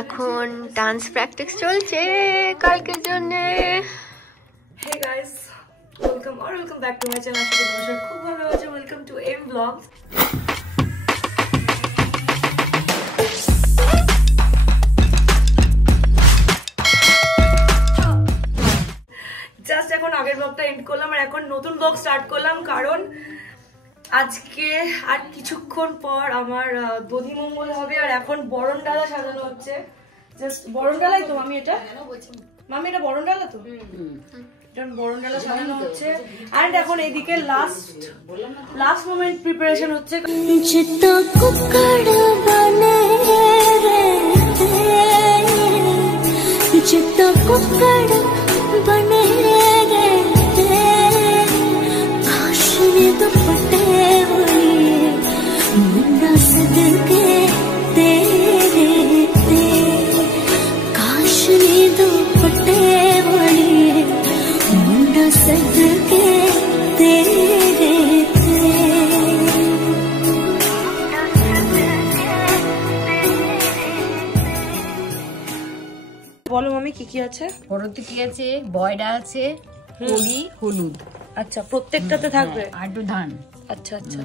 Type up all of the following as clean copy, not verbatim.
এখন dance practice চলছে কালকের জন্য। Hey guys, welcome back to my channel. আশা করি তোমরা খুব ভালো আছো। Welcome to M Vlogs. Just এখন আগের ব্লগটা এন্ড করলাম আর এখন নতুন ব্লগ স্টার্ট করলাম, কারণ আজকে আর কিছুক্ষণ পর আমার দধিমঙ্গল হবে আর এখন বরণ ডালা সাজানো হচ্ছে। জাস্ট বরণ ডালাই তো মামি, এটা মামি এটা বরণ ডালা তো, এটা বরণ ডালা সাজানো হচ্ছে। এন্ড এখন এইদিকে লাস্ট মোমেন্ট প্রিপারেশন হচ্ছে। বলো মামি কি কি আছে? পরতে কি আছে? বয়ডা আছে, হলি, হলুদ। আচ্ছা, প্রত্যেকটাতে থাকবে আর একটু ধান। আচ্ছা আচ্ছা।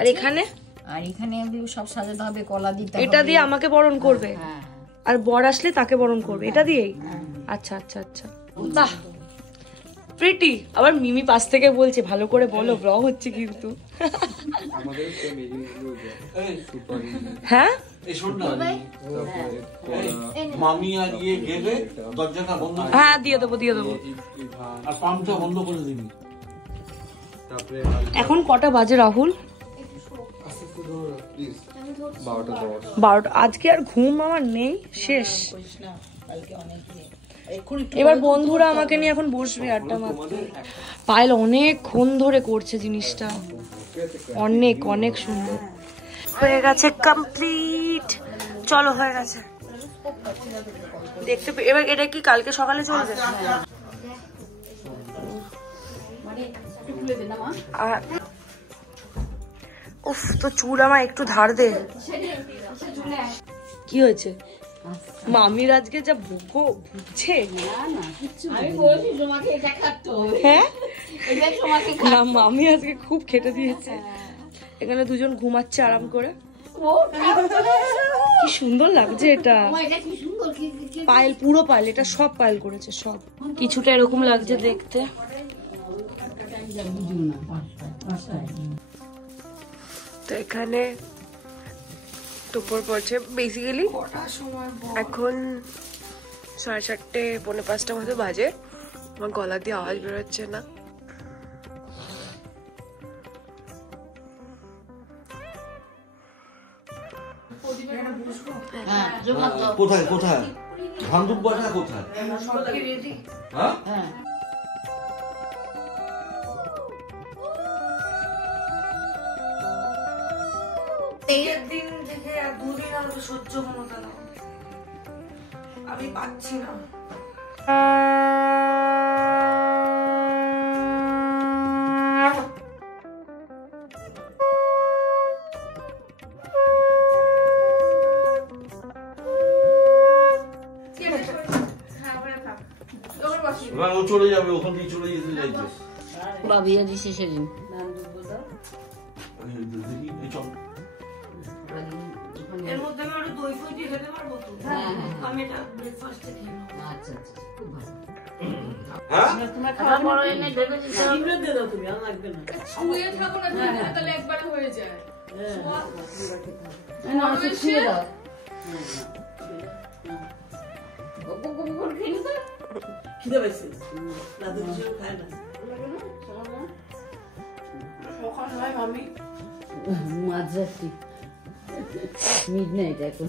আর এখানে এগুলো সব সাজাতে হবে, কলা দিতে হবে। এটা দিয়ে আমাকে বরণ করবে আর বর আসলে তাকে বরণ করবে এটা দিয়েই? আচ্ছা আচ্ছা আচ্ছা, বাহ প্রিটি। আবার মিমি পাশ থেকে বলছে ভালো করে বলো, ব্লগ হচ্ছে কিন্তু। হ্যাঁ মামি আর ইয়ে গেলে দরজাটা বন্ধ, হ্যাঁ দিয়ে দেবো আর পাম্পটা বন্ধ করে দিবি। এখন কটা বাজে রাহুল? 12টা। আজকে আর ঘুম আমার নেই, শেষ। এবার বন্ধুরা আমাকে নিয়ে এখন বসবে আড্ডা মারতে। পায়েল অনেকক্ষণ ধরে করছে জিনিসটা, অনেক অনেক সুন্দর হয়ে গেছে, কমপ্লিট। চলো হয়ে গেছে, দেখতে এবার এটা কি কালকে সকালে চলবে? উফ, তো চুল আমার একটু ধার দে। কি হয়েছে? মামির আজকে যা ভুগছে। হ্যাঁ না, মামি আজকে খুব খেটে দিয়েছে। এখানে দুজন ঘুমাচ্ছে আরাম করে, কি সুন্দর লাগছে এটা। পায়েল, পুরো পায়েল, এটা সব পায়েল করেছে, সব। কিছুটা এরকম লাগছে দেখতে। তো এখানে দুপুর পড়ছে বেসিক্যালি, এখন 4:30 পৌনে 5টা মতো বাজে। আমার গলা দিয়ে আওয়াজ বেরোচ্ছে না। কোথায় কোথায় ভান্দুক বাটা কোথায়? হ্যাঁ দিন থেকে আর 2 দিন আর সহ্য ক্ষমতা না, আমি পাচ্ছি না। ও চলে যাবে, ওখান থেকে চলে যেতে চাইছে। বাবিয়া দিছে সেদিন। এর মধ্যে আমি একটু দই ফই দিয়ে খেতে পারবো তো? আমি এটা ব্রেকফাস্টে খেয়ে নেব। আচ্ছা আচ্ছা, খুব ভালো। হ্যাঁ তোমার খাওয়া বড় এনে দেবে দিতে হবে। ইমরে দিয়ে দাও তুমি, আর লাগবে না। শুয়ে থাকো না, তাহলে একবারে হয়ে যায়। না না, শুয়ে দাও। গপ গপ করে খেয়ে নিতে। খিদে পাইছে, দাদু কিছু খায় না। সকাল হয় মামি, মাঝরাত্রি মিডনাইট এখন।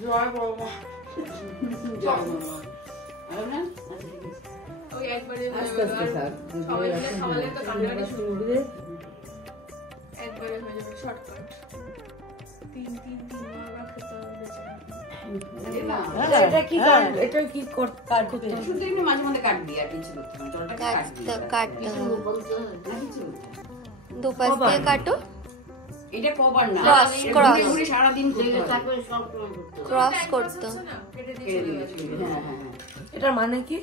জয় বাবা। আস্তে আস্তে থাক, খাওয়ালে তো কান্নাকাটি শুরু হবে। একবারে হয়ে যাবে শর্টকাট। 3 বার খেতে হবে। এটা কি এটা কি করতে শুধু একটু মাঝে মাঝে কাটবি, আর কিছু করতে হবে। জলটা কাটতে दो पास দিয়ে কাটো। এটা কভার না, ক্রস সারাদিন ক্রস করতে। এটার মানে কি?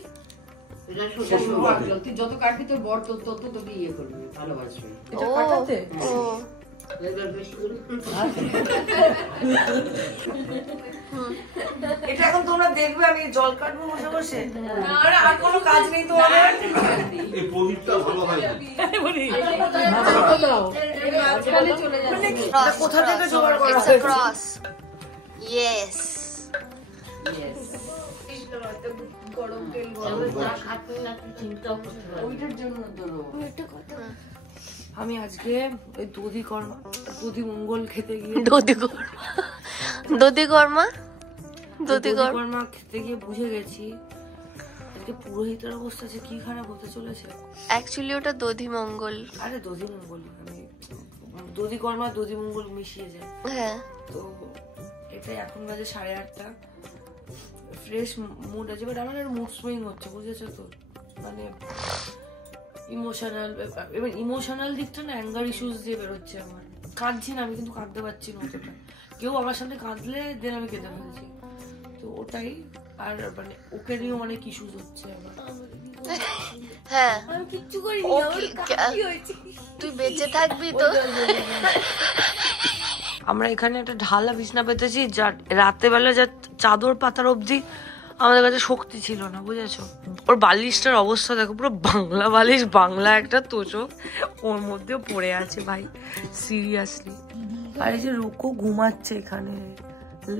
তুই যত কাটবি তোর বর তত তোকে ইয়ে করবে, ভালোবাসবে। এটা কাটাতে? ও এটা এখন তোমরা দেখবে আমি জল কাটবো বসে বসে, আর কোনো কাজ নেই তোমাদের। এই প্রদীপটা ভালো হয় না। এটা কোথা থেকে জোগাড় করা ইটস আ ক্রস। ইয়েস গরম তেল আমি আজকে ওই দধি মঙ্গল খেতে গিয়ে দধি কর্মা খেতে গিয়ে বুঝে গেছি আজকে পুরোহিতের অবস্থা যে কি খারাপ হতে চলেছে। অ্যাকচুয়ালি ওটা দধি মঙ্গল। আরে দধি মঙ্গল আমি দধি কর্মা দধি মঙ্গল মিশিয়ে যায়। হ্যাঁ তো এটা এখন বাজে 8:30, ফ্রেশ মুড আছে, বাট আমার মুড সুইং হচ্ছে, বুঝেছো তো? মানে ইমোশনাল দিকটা না, অ্যাঙ্গার ইস্যুস দিয়ে বেরোচ্ছে আমার। কাঁদছি না আমি, কিন্তু কাঁদতে পারছি না অতটা। কেউ আমার সামনে কাঁদলে দেন আমি কেঁদে ফেলছি, তো ওটাই। আর মানে ওকে নিয়েও অনেক ইস্যুস হচ্ছে আমার। হ্যাঁ আমি কিচ্ছু করিনি, তুই বেঁচে থাকবি তো। আমরা এখানে একটা ঢালা বিছনা পেতেছি, যা রাতে বেলা যা চাদর পাতার অবধি আমাদের কাছে শক্তি ছিল না, বুঝেছো? ওর বালিশটার অবস্থা দেখো, পুরো বাংলা বালিশ, বাংলা একটা তোষক ওর মধ্যেও পড়ে আছে ভাই, সিরিয়াসলি। আর এই যে রুকো ঘুমাচ্ছে এখানে,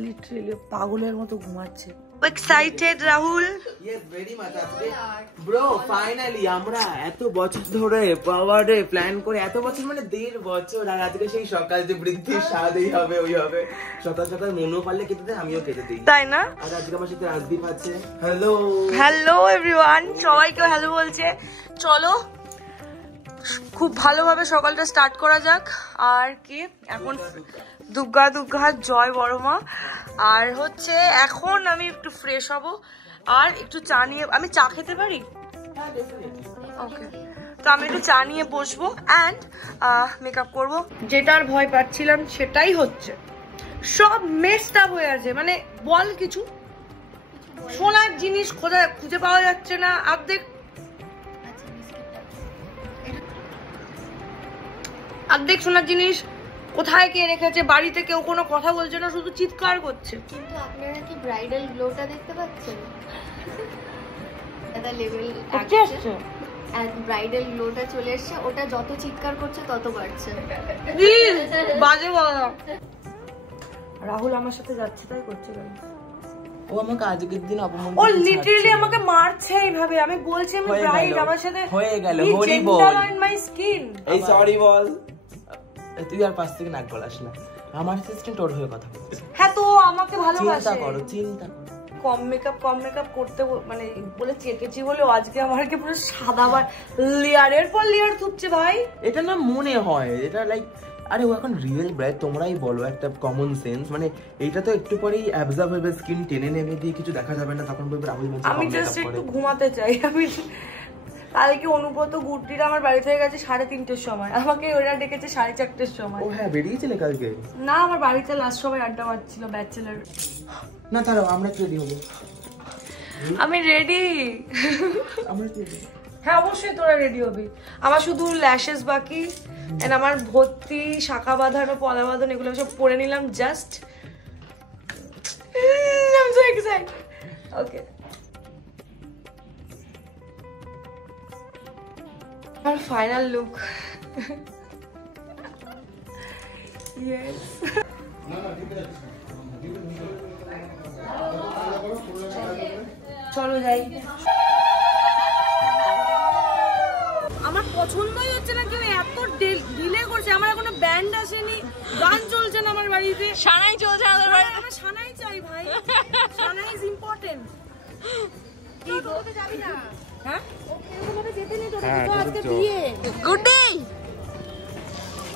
লিটারেলি পাগলের মতো ঘুমাচ্ছে। Excited Rahul? Yes, very much. Bro, finally আমরা এত বছর ধরে পাওয়ারে প্ল্যান করে, এত বছর মানে 1.5 বছর, আর আজকে সেই সকাল যে বৃদ্ধির স্বাদই হবে, ওই হবে। সকাল সকাল মনও পারলে কেটে দেয়, আমিও কেটে দিই, তাই না? আর আজকে আমার সাথে রাজদীপ আছে। হ্যালো হ্যালো এভরিওয়ান, সবাইকে হ্যালো বলছে। চলো খুব ভালোভাবে সকালটা স্টার্ট করা যাক। আর কি এখন দুর্গা দুর্গা জয় বড়মা। আর হচ্ছে এখন আমি একটু ফ্রেশ হব আর একটু চা নিয়ে, আমি চা খেতে পারি? ওকে, তো আমি একটু চা নিয়ে বসবো অ্যান্ড মেকআপ করবো। যেটার ভয় পাচ্ছিলাম সেটাই হচ্ছে, সব মেসড আপ হয়ে আছে। মানে বল কিছু, সোনার জিনিস খুঁজে পাওয়া যাচ্ছে না, অর্ধেক সোনার জিনিস কোথায় কে রেখেছে, বাড়িতে কেউ কোনো কথা বলছে না, শুধু চিৎকার করছে। কিন্তু আপনারা কি ব্রাইডাল গ্লোটা দেখতে পাচ্ছেন? এটা লেভেল ব্রাইডাল গ্লোটা চলে এসছে, ওটা যত চিৎকার করছে তত বাড়ছে। বাজে বলা। রাহুল আমার সাথে যাচ্ছে তাই করছে, ও আমাকে আজকের দিন অপমান ও লিটারালি আমাকে মারছে এইভাবে। আমি বলছি আমি ব্রাইড, আমার সাথে হয়ে গেল, হরি বল। My skin. এই সরি বল, তুই আর পাশ থেকে নাক গলাস না, আমার অ্যাসিস্ট্যান্ট ওর হয়ে কথা বলছে। হ্যাঁ তো আমাকে ভালোবাসে। চিন্তা করো। কম মেকআপ করতে মানে বলে চেকেছি বলে আজকে আমাকে পুরো সাদা লেয়ারের পর লেয়ার থুপছে ভাই। এটা না মনে হয়, এটা লাইক, আরে ও এখন রিয়েল ব্রাইড, তোমরাই বলো, একটা কমন সেন্স। মানে এইটা তো একটু পরেই অ্যাবজর্ব হবে, স্কিন টেনে নেবে দিয়ে কিছু দেখা যাবে না, তখন বলবে রাহুল বলছে আমি জাস্ট একটু ঘুমাতে চাই। আমি কালকে অনুব্রত গুড্ডিরা আমার বাড়ি থেকে গেছে 3:30-র সময়, আমাকে ওরা ডেকেছে 4:30-র সময়। ও হ্যাঁ, বেরিয়েছিলে কালকে? না, আমার বাড়িতে লাস্ট সবাই আড্ডা মারছিল, ব্যাচেলার। না দাঁড়াও, আমরা রেডি হবো। আমি রেডি। আমরা রেডি? হ্যাঁ অবশ্যই তোরা রেডি হবি। আমার শুধু ল্যাশেস বাকি, এন্ড আমার ভর্তি, শাখা বাঁধানো, পলা বাঁধানো, এগুলো সব পরে নিলাম just. I'm so excited. Okay. Our final look. Yes. চলো যাই। আমার পছন্দই হচ্ছে না, কেউ এত ডিলে করছে। আমার এখনো ব্যান্ড আসেনি, গান চলছে না আমার বাড়িতে, সানাই চলছে আমাদের বাড়িতে। আমার সানাই চাই ভাই, সানাই ইজ ইম্পর্টেন্ট। কি করতে যাবি না? হ্যাঁ ওকে যেতে নেই, তোর তো আজকে বিয়ে। Good day.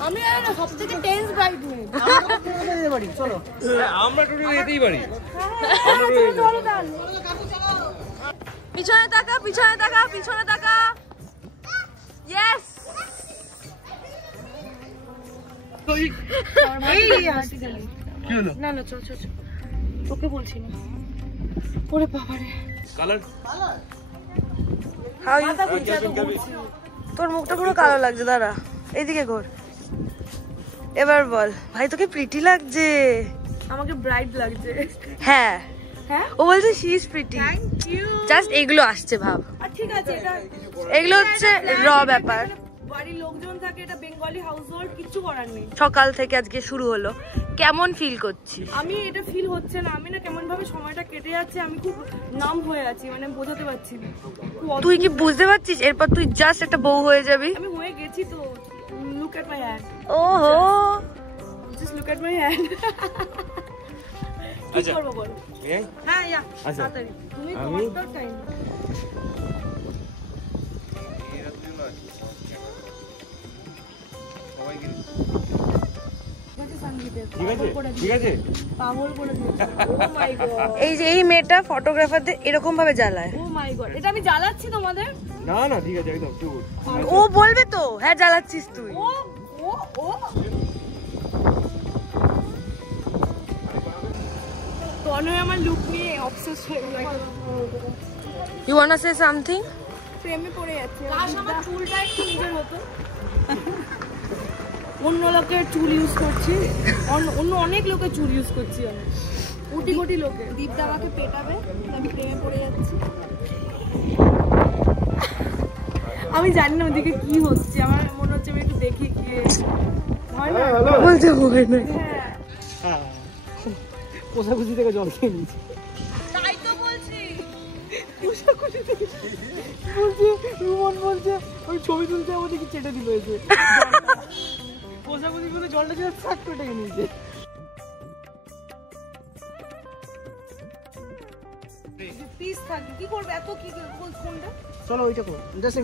আমি আর সবথেকে টেন্স ব্রাইডমেড। আমরা যেতে পারি, চলো। আমরা তো যেতেই পারি। চলো দাঁড়। পিছনে তাকা, পিছনে তাকা, পিছনে তাকা। ইয়েস। না না চল চল তোকে বলছি না ওরে বাবারে কালার তোর মুখটা পুরো কালো লাগছে দাঁড়া এইদিকে ঘোর এবার বল ভাই তোকে প্রিটি লাগছে আমাকে ব্রাইট লাগছে হ্যাঁ হ্যাঁ ও বলছে she is pretty thank you just এগুলো আসছে ভাব ঠিক আছে এটা এগুলো হচ্ছে র ব্যাপার বাড়ির লোকজন থাকে এটা বেঙ্গলি হাউসহোল্ড কিছু করার নেই সকাল থেকে আজকে শুরু হলো কেমন ফিল করছিস আমি এটা ফিল হচ্ছে না আমি না কেমন ভাবে সময়টা কেটে যাচ্ছে আমি খুব নাম হয়ে আছি মানে বোঝাতে পারছি না তুই কি বুঝতে পারছিস এরপর তুই জাস্ট একটা বউ হয়ে যাবি আমি হয়ে গেছি তো লুক এট মাই হ্যান্ড ওহো just look at my hand আচ্ছা করব বল হ্যাঁ ইয়া তাড়াতাড়ি তুমি তোমার টাইম এই যে এই মেয়েটা ফটোগ্রাফারদের এরকম ভাবে জ্বালায় ও মাই গড এটা আমি জ্বালাচ্ছি তোমাদের না না ঠিক আছে একদম ও বলবে তো হ্যাঁ জ্বালাচ্ছিস তুই ও ও ও তনয় আমার লুক নিয়ে অবসেস হয়ে গেছে you want to say something প্রেমে পড়ে যাচ্ছে কাশ আমার চুলটা একটু নিজের হতো অন্য লোকের চুল ইউজ করছি অন্য অনেক লোকের চুল ইউজ করছি আমি কোটি কোটি লোকে দীপদা আমাকে পেটাবে আমি প্রেমে পড়ে যাচ্ছি আমি জানি না ওদিকে কি হচ্ছে আমার মনে হচ্ছে আমি একটু দেখি কি হয় না বলতে হয় না হ্যাঁ কোষাকুষি থেকে জল খেয়ে নিয়েছি তাই তো বলছি কোষাকুষি থেকে বলছে রুমন বলছে ওই ছবি তুলতে আমাদের কি চেটে দিল এসে কোষাকুষি করে জলটা দিয়ে সাক পেটে নিয়েছে পিস থাকবে কি করবে এত কি কোনটা চলো ওইটা করো জাস্ট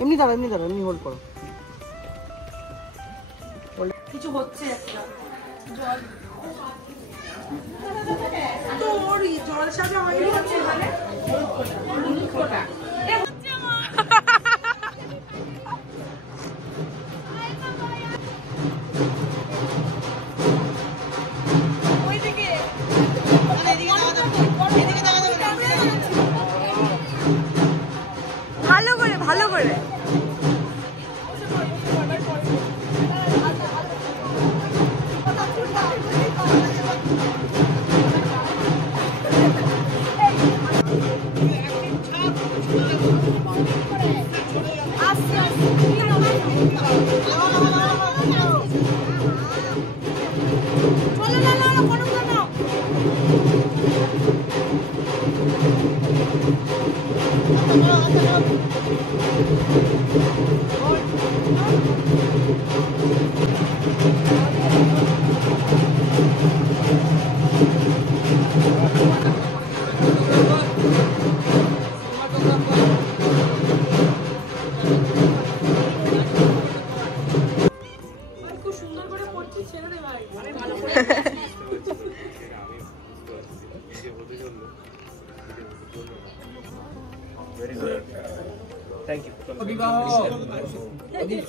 এমনি দাঁড়া এমনি হোল্ড করো কিছু হচ্ছে একটা জল তোর জল সাজা হয়নি হচ্ছে মানে ভালো করে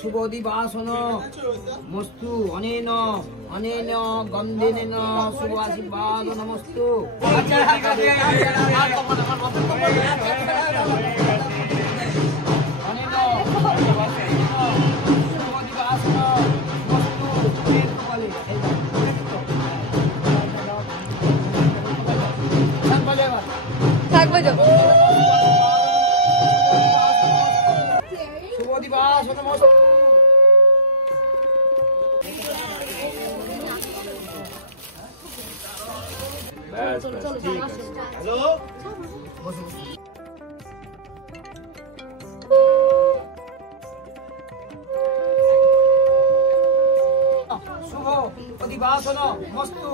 শুভ দিবাসন মস্তু অনেন অনেন গন্ধেন শুভ আশীর্বাদ নমস্তু থাকবে যাবো শুভ দিবস নমস্তে হ্যালো শুভ দিবাসন মস্তু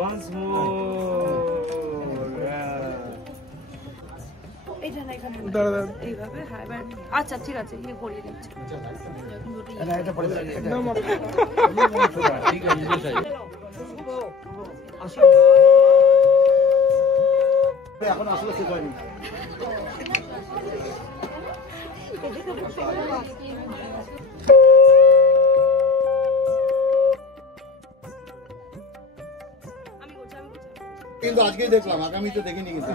once more এইভাবে হ্যাঁ আচ্ছা ঠিক আছে ইয়ে করিয়ে দিচ্ছি ঠিক আছে এখন আসলে শেষ হয়নি। কিন্তু আজকেই দেখলাম, আগামীতে দেখিনি কিন্তু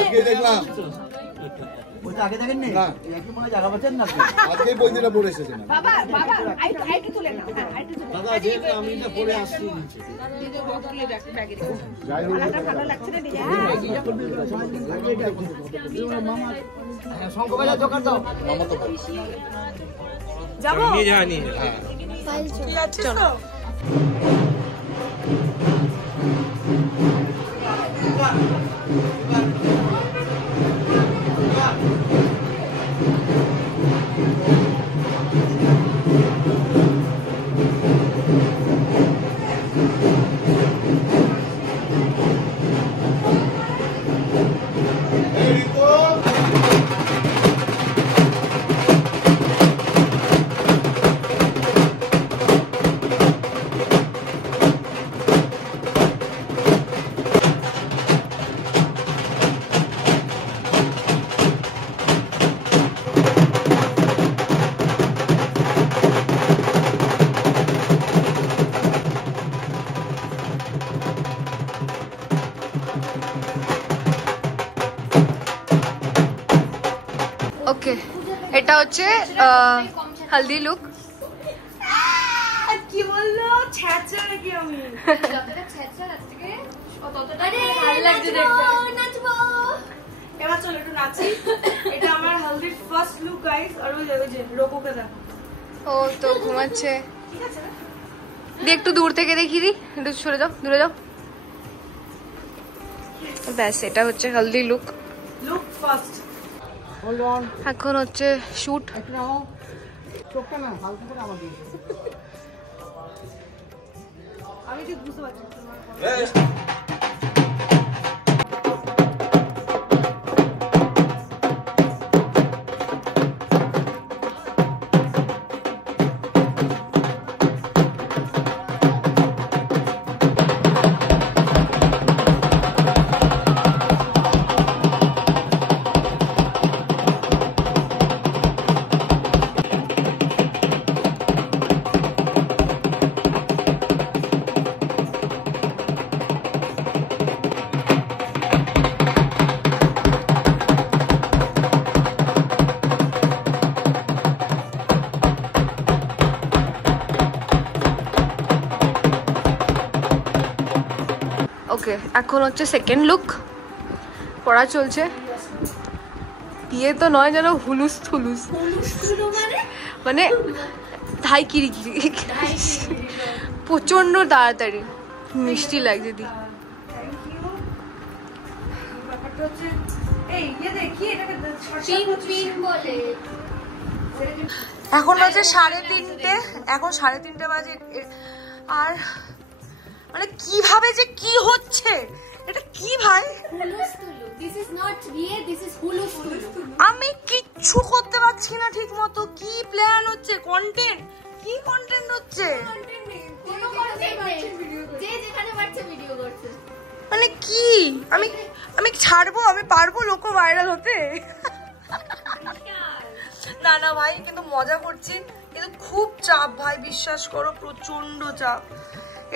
আজকেই দেখলাম। আগে দেখেন না, একই মনে জায়গা পাচ্ছেন না, আজকেই বই দিলে পড়ে এসেছে না দাদা। যে আমি এটা পড়ে আসছি যাই হোক শঙ্করবাজার দোকান দাও মামা তো যাবো নিয়ে যা নিয়ে যা। ঠিক আছে চলো। ওকে, এটা হচ্ছে হলদি লুক। কি বললো ছ্যাঁচা নাকি আমি? এবার চলো একটু নাচি। এটা আমার হলদির ফার্স্ট লুক গাইস। আর ওই যে রোকোকে দেখো, ও তো ঘুমাচ্ছে। দিয়ে একটু দূর থেকে দেখি দি, একটু সরে যাও, দূরে যাও। ব্যাস, এটা হচ্ছে হলদি লুক। Look first. এখন হচ্ছে শুট। আমি ঠিক বুঝতে পারছি। ওকে, এখন হচ্ছে সেকেন্ড লুক পড়া চলছে। বিয়ে তো নয়, যেন হুলুস থুলুস, মানে ধাই কিরি কিরি, প্রচন্ড তাড়াতাড়ি। মিষ্টি লাগছে দি। ব্যাপারটা হচ্ছে এই দেখি এটাকে বলে। এখন বাজে 3:30, এখন 3:30 বাজে। আর মানে কিভাবে যে কি হচ্ছে এটা, কি ভাই আমি কিচ্ছু করতে পারছি না ঠিক মতো। কি প্ল্যান হচ্ছে, কন্টেন্ট কি কন্টেন্ট হচ্ছে, মানে কি আমি আমি ছাড়বো, আমি পারবো লোক ভাইরাল হতে? না না ভাই, কিন্তু মজা করছি, কিন্তু খুব চাপ ভাই, বিশ্বাস করো প্রচন্ড চাপ।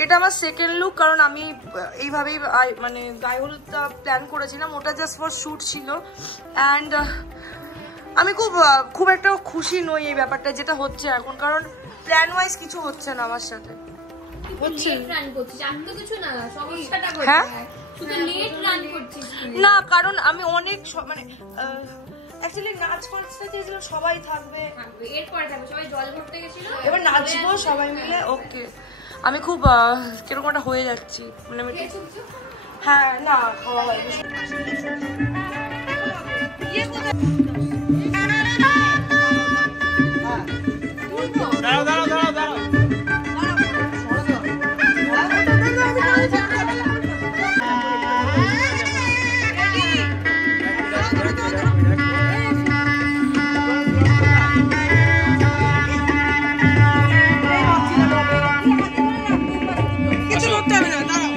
এটা আমার সেকেন্ড লুক, কারণ আমি এইভাবেই মানে গায়ে হলুদটা প্ল্যান করেছিলাম, ওটা জাস্ট ফর শুট ছিল। অ্যান্ড আমি খুব একটা খুশি নই এই ব্যাপারটা যেটা হচ্ছে এখন, কারণ প্ল্যান ওয়াইজ কিছু হচ্ছে না আমার সাথে। হ্যাঁ না, কারণ আমি অনেক মানে অ্যাকচুয়ালি নাচ করতে চেয়েছিলাম, সবাই থাকবে, এবার নাচবো সবাই মিলে। ওকে, আমি খুব কিরকম একটা হয়ে যাচ্ছি, মানে আমি হ্যাঁ না খাওয়া হয়। দাঁড়াও দাঁড়াও দাঁড়াও দাঁড়াও। কিছু করতে হবে না, দাঁড়াও।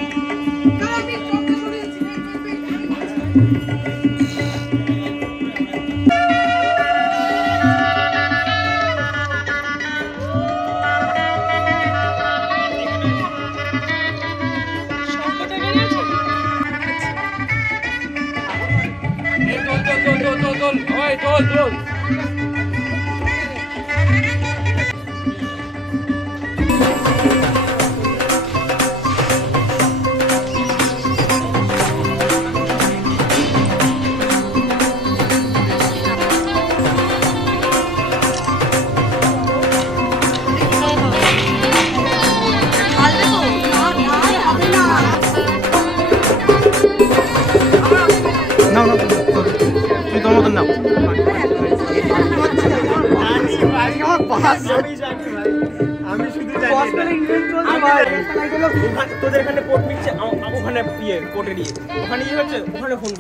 তোদের এখানে পোর্ট মিলছে, ওখানে পোর্টে দিয়ে ওখানে হচ্ছে, ওখানে ফোন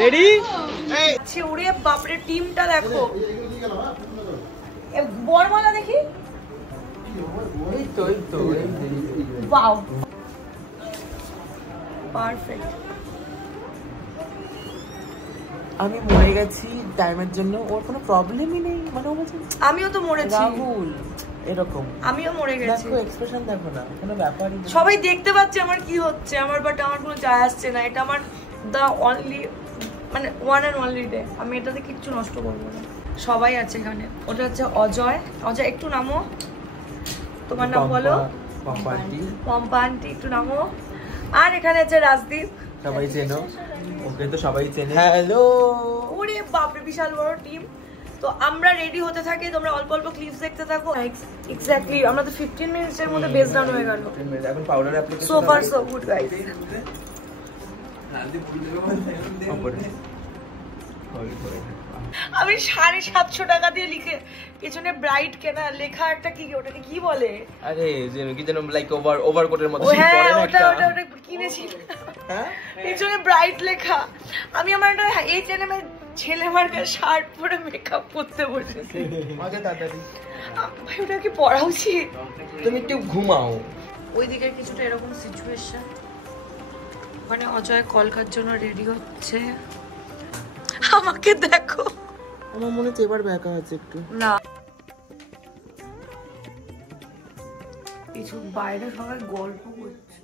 রেডি ওরে বাপরে টিমটা দেখো বড়মালা দেখি ওয়াও পারফেক্ট আমি মরে গেছি টাইমের জন্য, ওর কোনো প্রবলেমই নেই, মানে ও বলছে আমিও তো মরেছি রাহুল এরকম, আমিও মরে গেছি। দেখো এক্সপ্রেশন দেখো না, কোনো ব্যাপারই না। সবাই দেখতে পাচ্ছে আমার কি হচ্ছে, আমার বাট আমার কোনো যায় আসছে না, এটা আমার দা অনলি মানে ওয়ান অ্যান্ড অনলি ডে, আমি এটাতে কিচ্ছু নষ্ট করবো না। সবাই আছে এখানে, ওটা হচ্ছে অজয়। অজয় একটু নামো, তোমার নাম বলো। পম্পা আন্টি একটু নামো। আর এখানে আছে রাজদীপ, সবাই চেনো ওকে, তো সবাই চেনে। হ্যালো, ওরে বাপরে বিশাল বড় টিম। তো আমরা রেডি হতে থাকি, তোমরা অল্প অল্প ক্লিপস দেখতে থাকো। এক্স্যাক্টলি আমরা তো 15 মিনিটসের মধ্যে বেস ডাউন হয়ে গেল। এখন powder application so far so good guys. আমি 750 টাকা দিয়ে লিখে পেছনে ব্রাইট কেনা লেখা একটা কি ওটাকে কি বলে? আরে যে কি যেন লাইক ওভারকোটের মতো হ্যাঁ পরে না ওটা একটা ওটা কিনেছি। হ্যাঁ পেছনে ব্রাইট লেখা। আমি আমার একটা H&M এর ছেলে মার্কার শার্ট পরে মেকআপ করতে বসেছি। আগে তাড়াতাড়ি ভাই ওটা কি পড়া উচিত? তুমি একটু ঘুমাও। ওই দিকের কিছুটা এরকম সিচুয়েশন। মানে অজয় কলকার জন্য রেডি হচ্ছে। আমাকে দেখো। আমার মনে হচ্ছে এবার ব্যাকা আছে একটু। না কিছু বাইরে সবাই গল্প করছে।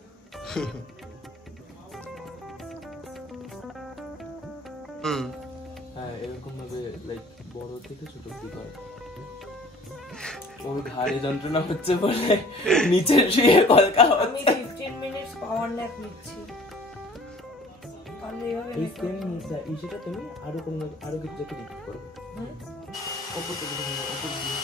হ্যাঁ এরকম ভাবে লাইক বড় থেকে ছোট দিকে ওর ঘাড়ে যন্ত্রণা হচ্ছে বলে নিচে শুয়ে কলকা আমি 15 মিনিটস পাওয়ার ন্যাপ নিচ্ছি। তাহলে এইভাবে এই সেম ইস্যুটা তুমি আরো কিছু জায়গায় রিপিট করবে। ওপর থেকে ওপর দিয়ে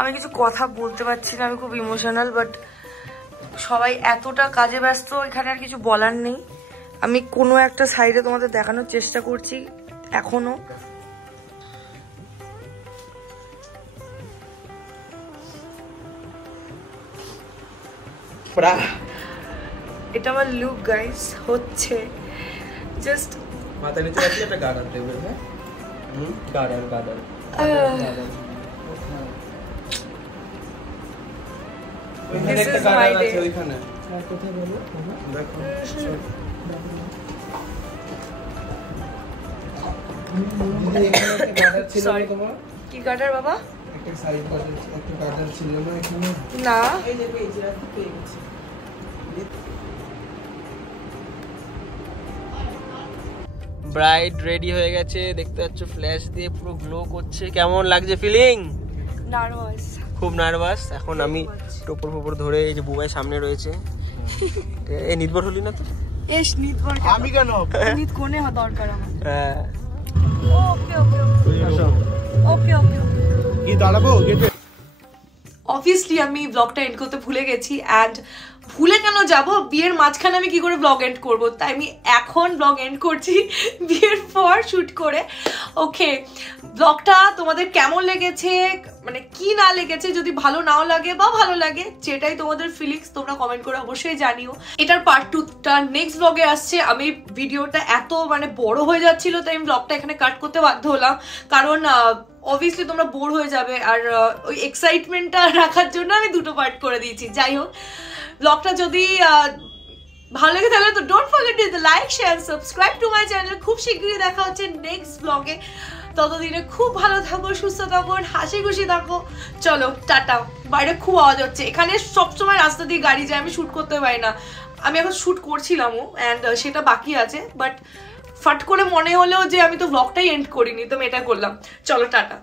আমি কিছু কথা বলতে পারছি না, আমি খুব ইমোশনাল, বাট সবাই এতটা কাজে ব্যস্ত, এখানে আর কিছু বলার নেই। আমি কোনো একটা সাইডে তোমাদের দেখানোর চেষ্টা করছি এখনো। এটা আমার লুক গাইস, হচ্ছে জাস্ট মাথা নিচে রাখলে একটা গার্ডার দেবে। হ্যাঁ গার্ডার ওইখানে একটা গার্ডার আছে ওইখানে। হ্যাঁ কোথায় বলো দেখো দিদি এখানে একটা গার্ডার ছিল তোমার? কি গার্ডার বাবা? একটা সাইড গার্ডার ছিল না এখানে? না এই যে পেয়েছি পেয়ে গেছি। ব্রাইড রেডি হয়ে গেছে, দেখতে পাচ্ছ ফ্ল্যাশ দিয়ে পুরো গ্লো করছে। কেমন লাগছে ফিলিং? নার্ভাস, খুব নার্ভাস। এখন আমি টোপর ফোপর ধরে এই যে বুবাই সামনে রয়েছে। এই নির্ভর হলি না তো? এস নির্ভর আমি কেন নিত কোনে দরকার আমার। হ্যাঁ ওকে ওকে ওকে ওকে কি দাঁড়াবো গেটে? অবভিয়াসলি আমি ব্লগটা এন্ড করতে ভুলে গেছি, অ্যান্ড ভুলে কেন যাব? বিয়ের মাঝখানে আমি কি করে ব্লগ এন্ড করব? তাই আমি এখন ব্লগ এন্ড করছি বিয়ের পর শুট করে। ওকে, ব্লগটা তোমাদের কেমন লেগেছে, মানে কি না লেগেছে, যদি ভালো নাও লাগে বা ভালো লাগে, যেটাই তোমাদের ফিলিংস তোমরা কমেন্ট করে অবশ্যই জানিও। এটার পার্ট 2টা নেক্সট ব্লগে আসছে। আমি ভিডিওটা এত মানে বড় হয়ে যাচ্ছিল, তাই আমি ব্লগটা এখানে কাট করতে বাধ্য হলাম, কারণ অবভিয়াসলি তোমরা বোর হয়ে যাবে, আর ওই এক্সাইটমেন্টটা রাখার জন্য আমি 2টো পার্ট করে দিয়েছি। যাই হোক, ব্লগটা যদি ভালো লাগে তাহলে তো don't forget to like share subscribe to my channel. খুব শীঘ্রই দেখা হচ্ছে নেক্সট ব্লগে। ততদিনে খুব ভালো থাকো, সুস্থ থাকো, হাসি খুশি থাকো। চলো টাটা। বাইরে খুব আওয়াজ হচ্ছে, এখানে সবসময় রাস্তা দিয়ে গাড়ি যায়, আমি শ্যুট করতে পারি না। আমি এখন শ্যুট করছিলামও, অ্যান্ড সেটা বাকি আছে, বাট ফাট করে মনে হলেও যে আমি তো ব্লগটাই এন্ড করিনি, তো আমি এটা করলাম। চলো টাটা।